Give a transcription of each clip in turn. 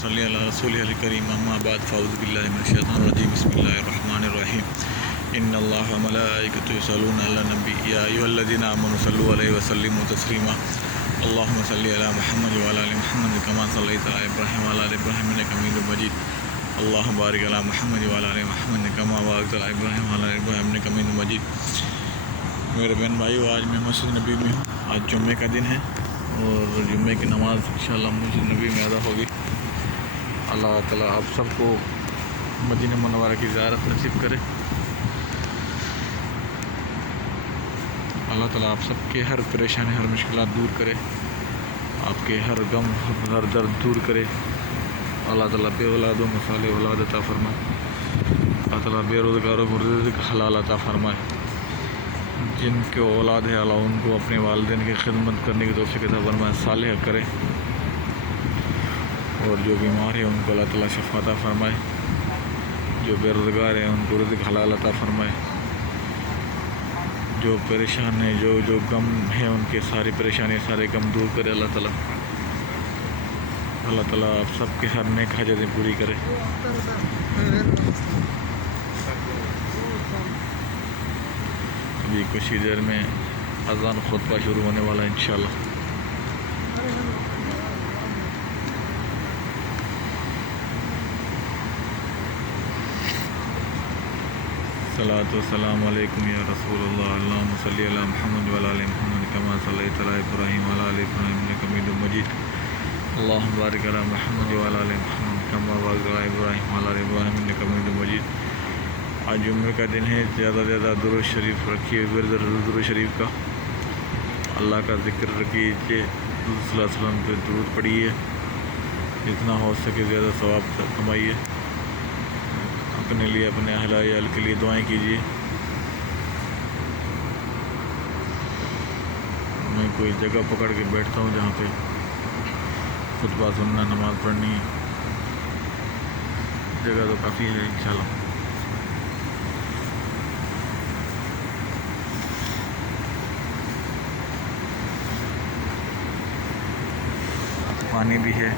صلی علی رسول الکریم اما بعد فاعوذ باللہ من الشیطان الرجیم بسم اللہ الرحمن الرحیم ان اللہ وملائکتہ یصلون علی النبی یا ایھا الذین آمنوا صلوا علیہ وسلموا تسلیما اللہم صلی علی محمد وعلی آل محمد کما صلیت علی ابراہیم وعلی آل ابراہیم انک حمید مجید اللہم بارک علی محمد وعلی آل محمد کما بارکت علی ابراہیم وعلی آل ابراہیم انک حمید مجید۔ میرے بہن بھائیو، آج میں مسجد نبی میں ہوں۔ آج جمعے کا دن ہے اور جمعے کی نماز انشاءاللہ مسجد نبی میں ادا ہوگی۔ اللہ تعالیٰ آپ سب کو مدینہ منورہ کی زیارت نصیب کرے۔ اللہ تعالیٰ آپ سب کے ہر پریشانی، ہر مشکلات دور کرے، آپ کے ہر غم، ہر درد دور کرے۔ اللہ تعالیٰ بے اولادوں میں صالح اولاد عطا فرمائے۔ اللہ تعالیٰ بے روزگاروں کو رزق حلال عطا فرمائے۔ جن کے اولاد ہے اللہ ان کو اپنے والدین کی خدمت کرنے کی توفیق عطا فرمائے، صالح کرے۔ اور جو بیمار ہے ان کو اللہ تعالیٰ شفا عطا فرمائے۔ جو بے روزگار ہیں ان کو رزق حلال عطا فرمائے۔ جو پریشان ہیں، جو غم ہے ان کے ساری پریشانی، سارے غم دور کرے اللہ تعالیٰ۔ اللہ تعالیٰ آپ سب کے ہر نیک حاجتیں پوری کرے۔ ابھی کچھ ہی دیر میں اذان خطبہ شروع ہونے والا ہے انشاءاللہ۔ الصلاۃ والسلام علیکم یا رسول اللہ، اللہم صلی علی محمد وعلی آل محمد کما صلیت علی ابراہیم وعلی آل ابراہیم انک حمید مجید اللہم بارک علی محمد وعلی آل محمد کما بارکت علی ابراہیم وعلی آل ابراہیم انک حمید مجید۔ آج جمعے کا دن ہے، زیادہ سے زیادہ درود شریف رکھیے، ورد درود شریف کا، اللہ کا ذکر رکھیے، صلی اللہ علیہ وسلم پہ درود پڑھیے، جتنا ہو سکے زیادہ ثواب کمائیے۔ اپنے لیے، اپنے اہل عیال کے لیے دعائیں کیجیے۔ میں کوئی جگہ پکڑ کے بیٹھتا ہوں جہاں پہ خطبہ سننا، نماز پڑھنی، جگہ تو کافی ہے انشاءاللہ۔ پانی بھی ہے۔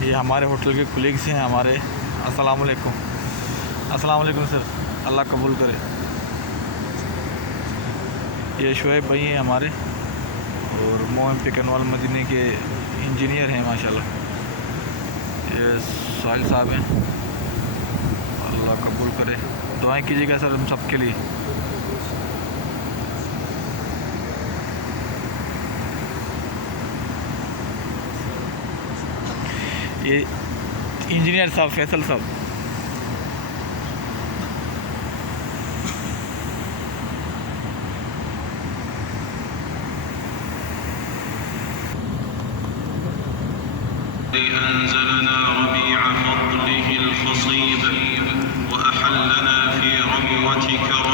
یہ ہمارے ہوٹل کے کولیگس ہیں ہمارے۔ السلام علیکم۔ السلام علیکم سر، اللہ قبول کرے۔ یہ شعیب بھائی ہیں ہمارے، اور موہم پکنوال مدینہ کے انجینئر ہیں ماشاءاللہ۔ یہ ساحل صاحب ہیں، اللہ قبول کرے۔ دعائیں کیجیے گا سر ہم سب کے لیے۔ یہ انجینئر صاحب فیصل صاحب۔ أنزلنا ربيع فضله الخصيب وأحلنا في ربوتك